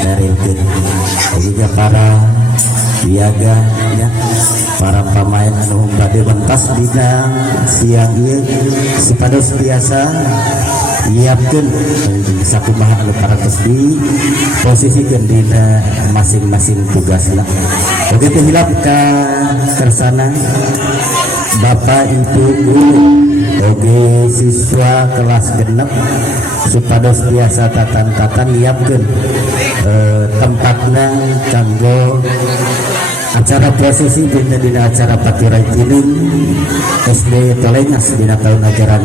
darilkeun juga para biaga ya, para pemain anu bade mentas dina siang ieu supados biasa nyiapkeun sakumaha anu parantos di posisikeun dina masing-masing tugasna. Oke teh hilap ka kersana Bapak Ibu guru oge siswa kelas genep supados biasa tatan-tatan nyiapkeun tempatna kanggo acara prosesi dina acara Paturai Tidung SD Tolengas dina tahun ajaran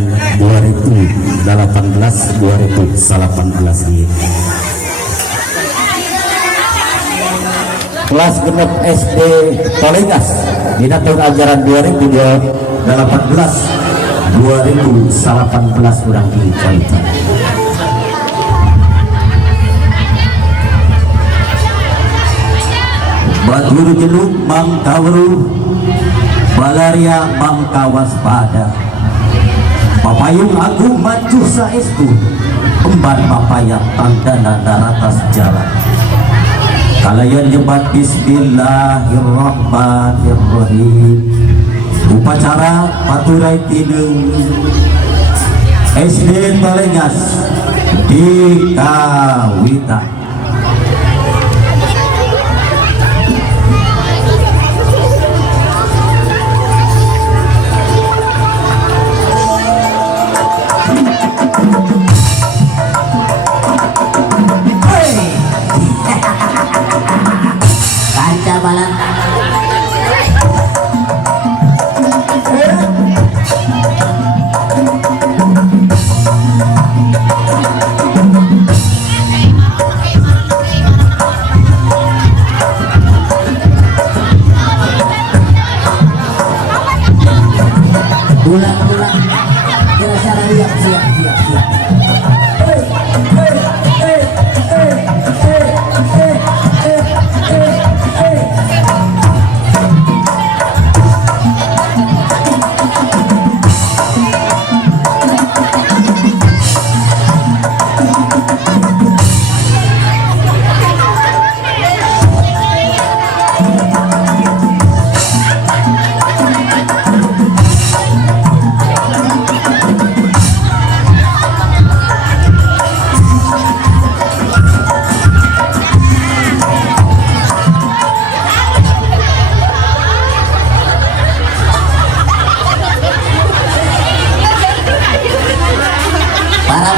2018-2018 ini. Kelas genep SD Tolengas dina tahun ajaran 2018-2018 urang dicoitan. Batur jeluk mangkawru balaria mangkawas pada papayung agung maju saestu emban papayang tandana darata sejarah kalayan nyebat bismillahirrahmanirrahim upacara Paturai Tidung SD Tolengas dikawita. Ulang-ulang kira-kira siap.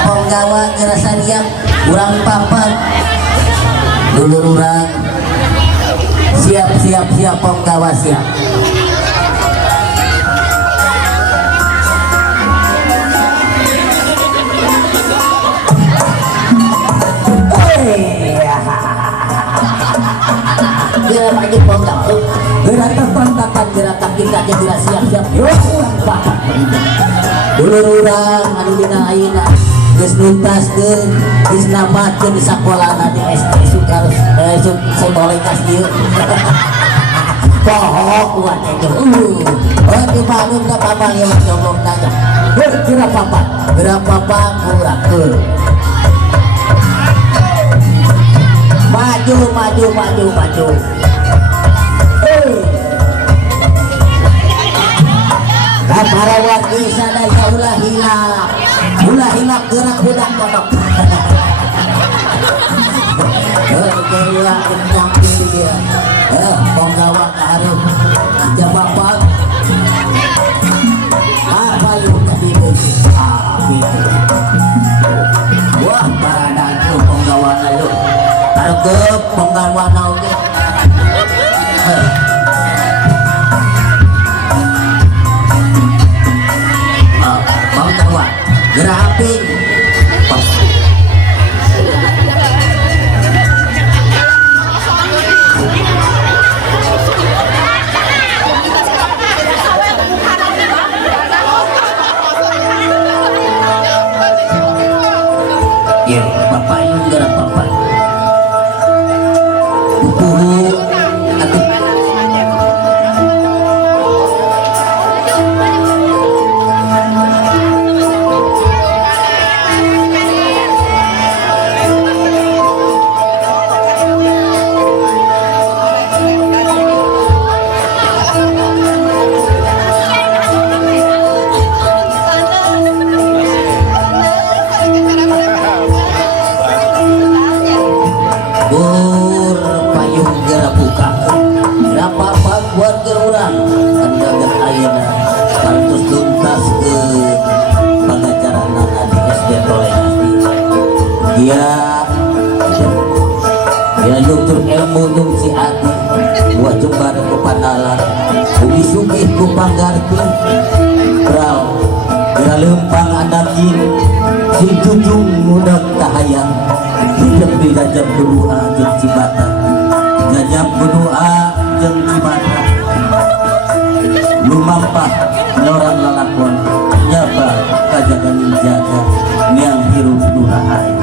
Penggawa ngerasa diam kurang papan dulur urang siap penggawa siap. Gerak lagi penggawa gerak tatan gerakan kita jadi siap kurang papan dulur urang anu dina ayeuna geus nuntaskeun geus namatkeun di sakolana di SD Tolengas ieu. Pohok kuat itu. Di Bandung ka papa lieu jombong tanya. Geura papa kurakeun. Maju. Para wargi sadaya ulah hilap gerak budak kodok. Kaya kencang dia. Penggawa harus jawaban. Apa yang tadi wah badan tuh penggawa ayo. Hareup penggawa oge. Gerapin ya bapak yang gerak bapak dia nutur ilmu nung si ati buat jembar ke panalan ugi sugih ku panggarti brau dia lempang anakin si jujung mudah tahayang hidup di gajah berdoa jeung cibata gajah berdoa jeung cibata lumampah nyorang lalakon nyapa kajaga ninjaga niang hirup nurahay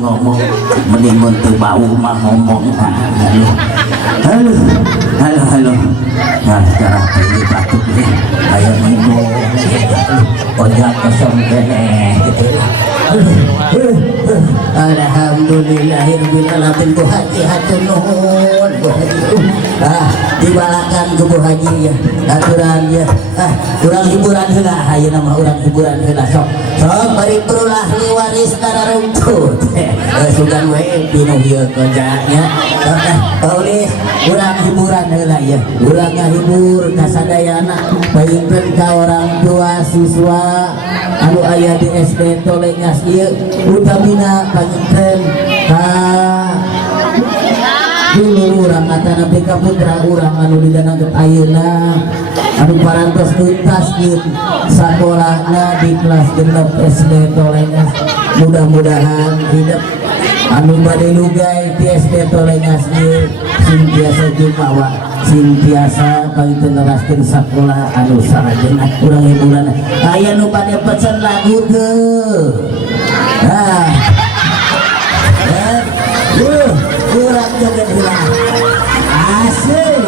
ngomong menimun teu bau mah ngomong halo halo halo nah sekarang ini batuk nih kayak minum ojak kosong kene gitu alhamdulillahirobbilalamin Bu Haji hatur nuhun Bu Haji dibalakan ke Bu Haji ya aturan ya urang hiburan heula ayeuna mah urang hiburan heula sok bari perulah waris kana runtut sugan we dinu ieu kerjanya paulis urang hiburan heula ya urang ngahibur ka sadayana bayingkeun ka orang tua siswa anu aya di SD Tolengas ieu utamina bayingkeun ka dulu urang kata nabi kaputra urang anu didanangkeun ayeuna anu parantos tuntaskeun sakolahna di kelas genep SD Tolengas mudah-mudahan hidup anu bade lugai di SD Tolengas ieu sintiasa jumawa sintiasa pangitenteraskeun sakola anu sarajana urang hiburan aya nu bade pesen lagu teu kurang joget hilang asik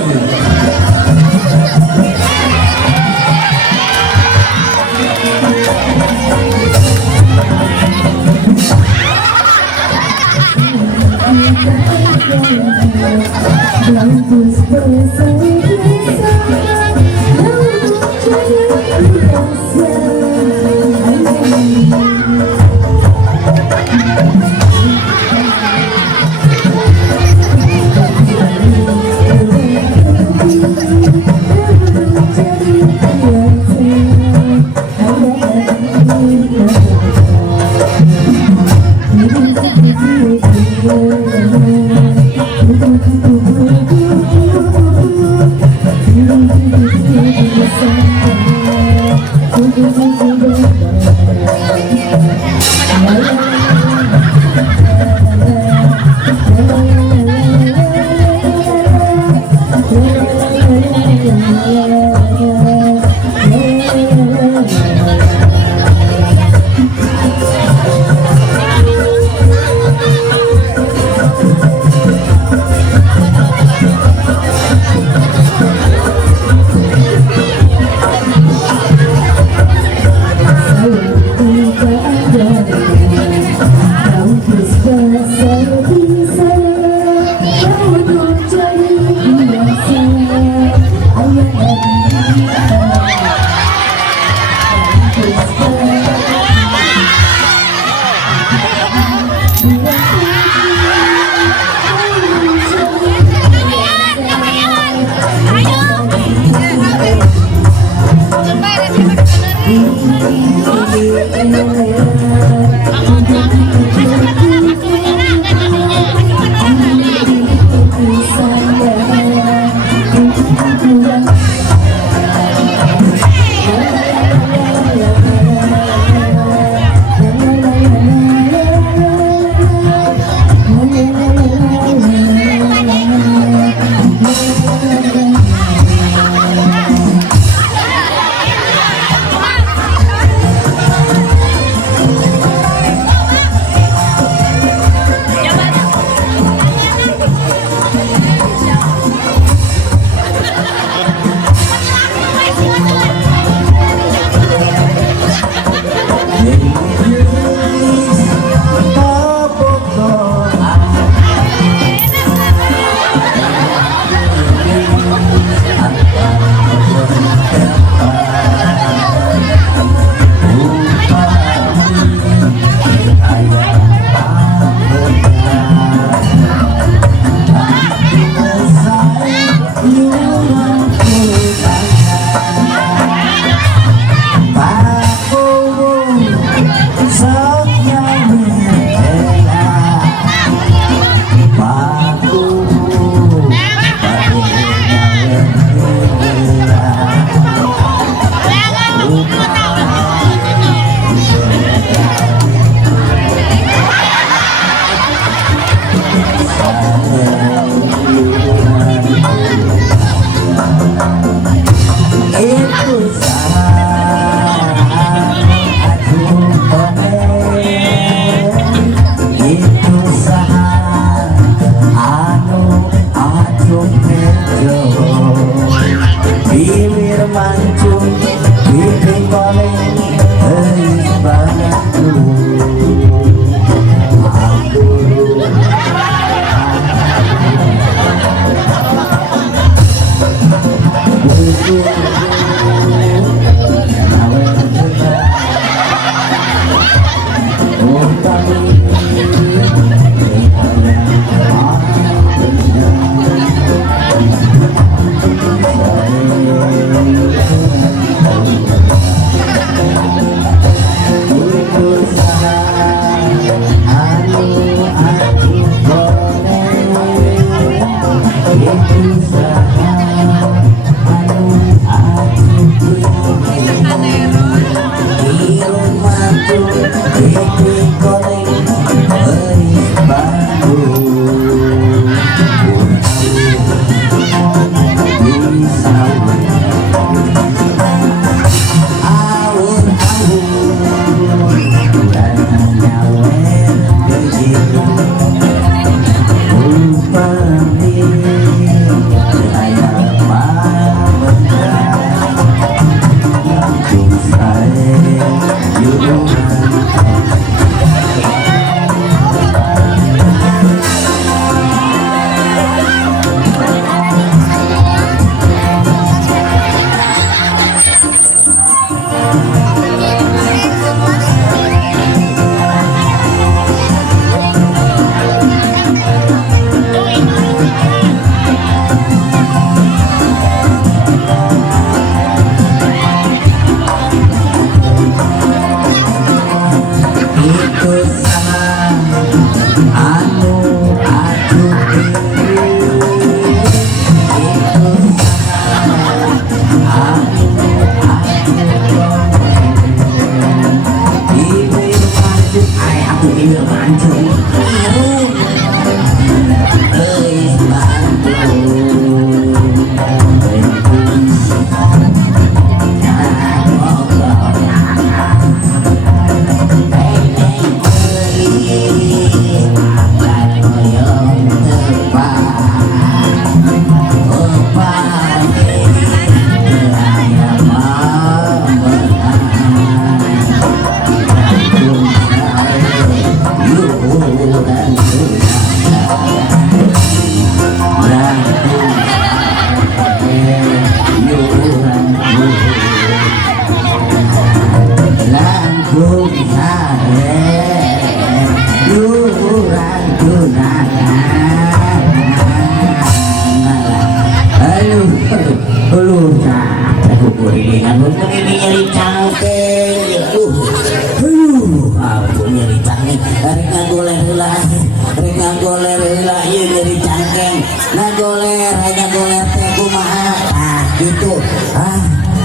Gitu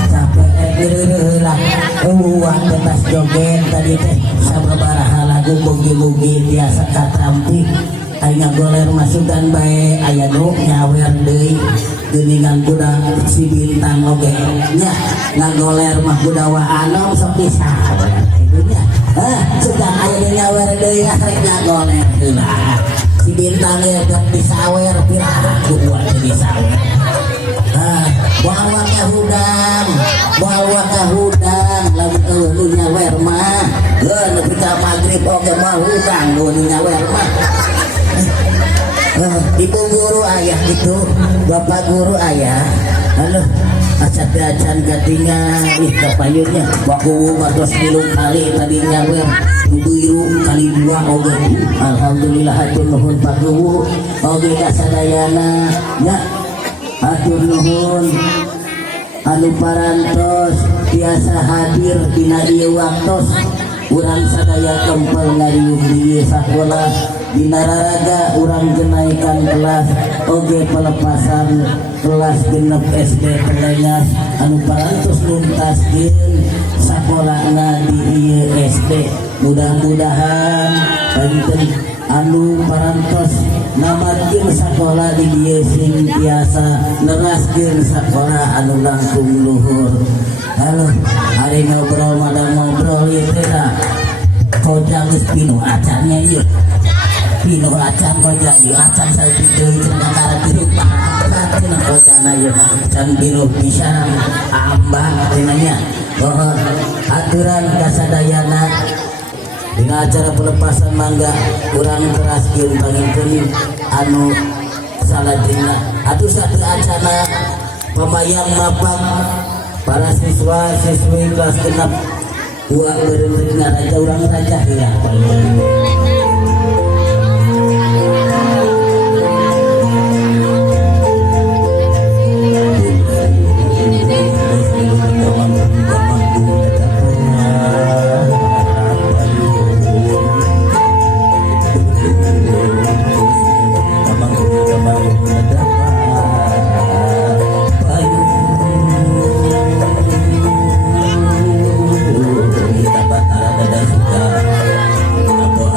capek lah uang tetas joget tadi teh sababaraha lagu mugi-mugi biasa katrampi aya goler masukan bae aya nu nyawer deui geuningan kuda si bintang oge nya ngagoler mah kuda wa anom sok bisa nya sedang aya nyawer deui rek ngagoler heula si bintang ge disawer piraha kudu disawer bawa ke hudang lamun lu nyawer mah nepi ka magrib oge mah hudang lu nyawer mah ibu guru ayah gitu bapak guru ayah halo acan acan gatinga ih kapayunnya baku matos 3 kali tadi nyawer biru kali 2 oge alhamdulillah hatur nuhun Pak Guru oge kasadayana nya hatur nuhun anu parantos biasa hadir dina ieu waktos urang sadaya kempel ngariung di sakola dina raraga urang kenaikan kelas oge pelepasan kelas genep SD Pelengas anu parantos nuntaskeun sakolana di ieu SD mudah-mudahan enten anu parantos namarkeun sakola di dieu sing tiasa neraskeun sakola anu langkung luhur. Halo, hari ngobrol madang ngobrol ieu teh koja geus pinu acannya ieu. Pinu acan koja ieu acan saeutik deui cenah karep dirupah. Cenah kojana ieu can pinu pisan ambang cenah nya. Mohon aturan kasadayana dina acara pelepasan mangga kurang keraskeun panginkeun anu salajengna atuh satu acara pamayang mapang para siswa siswi kelas genep dua beureum raja urang raja ya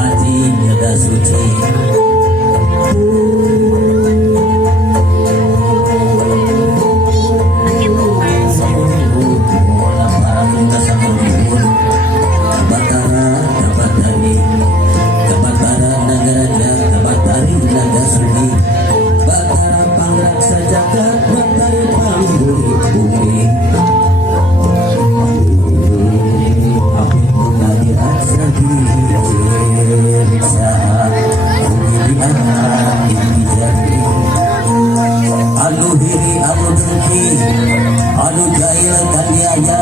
Haji hati anu jail kan dianya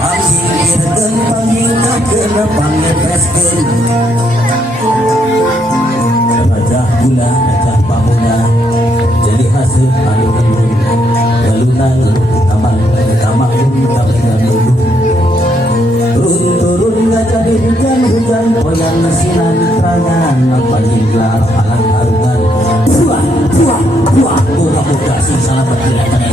panggilkeun panggilkeun panggilkeun Rajah gula rajah pamuna jadi hasil anu ngelun ngelunan taman tamakun taman turun nggak jadi hujan poyan sinan terangan panggillah alang arungan buah mudah-mudah sing salah berkira-kira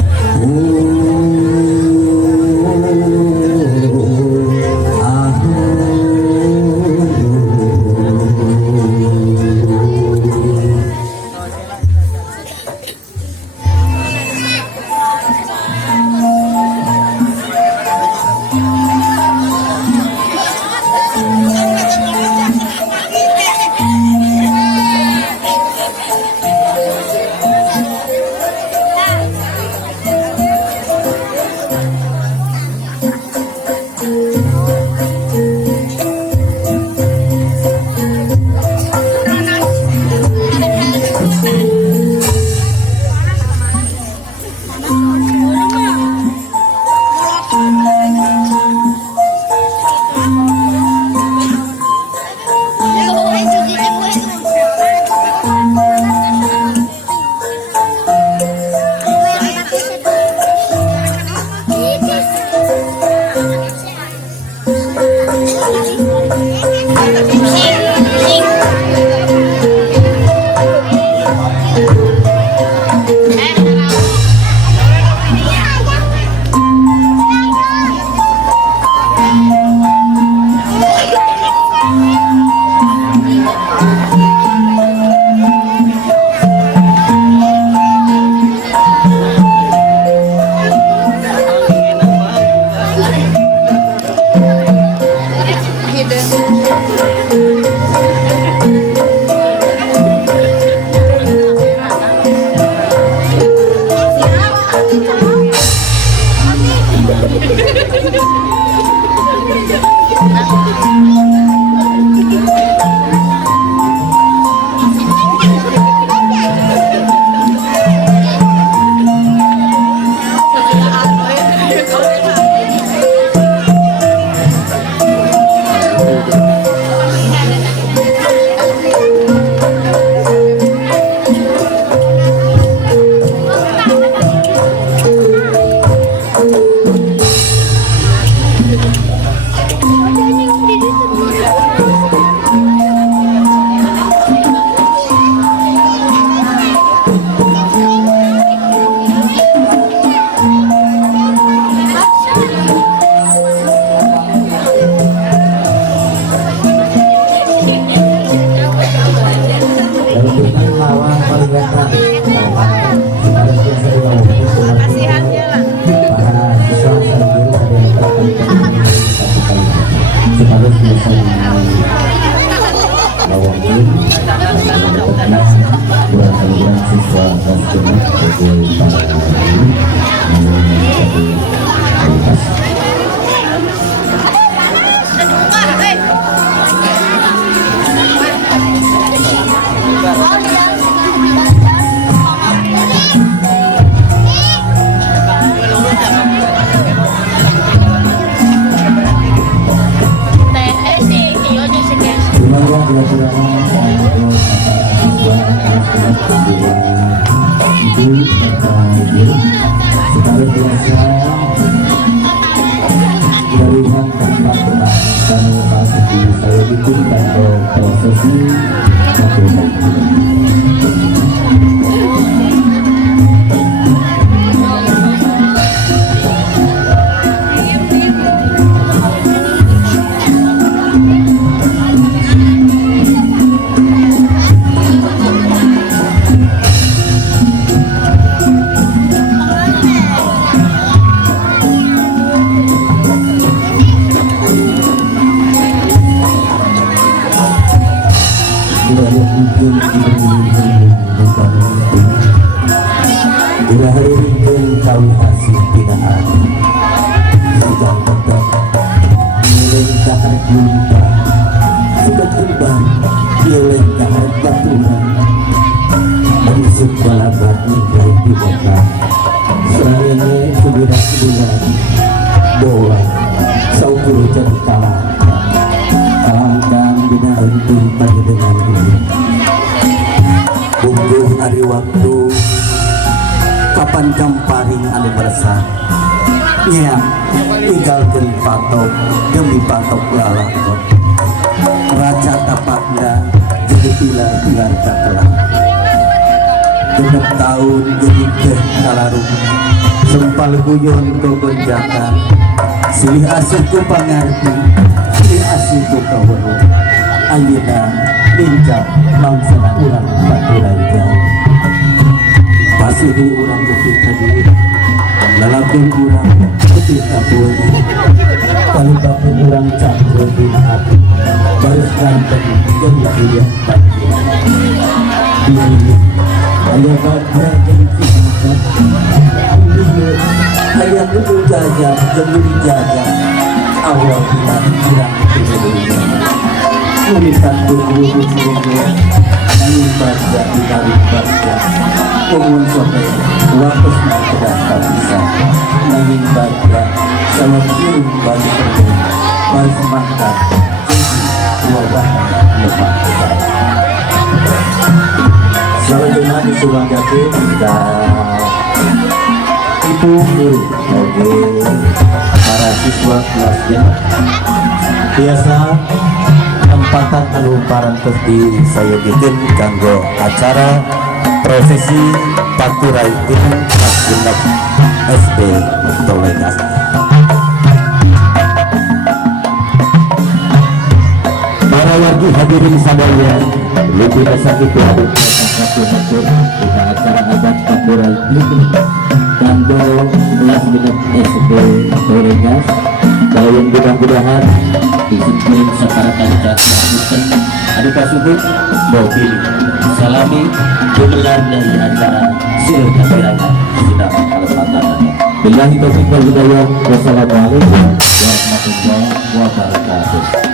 Widak bulan bola saukur jadi kalah kalangkang bina untung pada dengan ini bungkuh hari waktu kapan kamparing anu bersah ya tinggalkan patok demi patok lalakot raja tapakna jadi pilar-pilar kakelang genep tahun jadi keh kalarung sempal guyon kegonjakan silih asuhku pangarti silih asuhku kawarung ayeuna lincah mangsana urang baturaja pasiri urang ketika diri lalapun urang ketika puji kalipapun urang campur di hati baris ganteng jadi kuliah pagi diri ayah bahagia jadi kisahkan ayah itu jajah jadi jajah awal bilang kirang kemudian muritan buru-buru sehingga nangin baca ditarik baca umum sore waktu nak tidak bisa nangin baca salam kirim balik pergi balik semangat jadi wabah lepas selanjutnya di Surabaya dan itu guru bagi para siswa kelasnya biasa tempatan anu parantos di saya bikin kanggo acara prosesi Paturai Gunung Mas Genep SD Tolegas. Para wargi hadirin sekalian, lebih sakit hadir satu kita acara adat Paturai Gunung kanggo kelas Genep SD Tolegas. Kalian mudah-mudahan disiplin separakan catatan adu kasubuk mobil salami gemelan dari acara silaturahmi sidang al-fatihah. Billahi taufiq wal hidayah. Wassalamualaikum warahmatullahi wabarakatuh.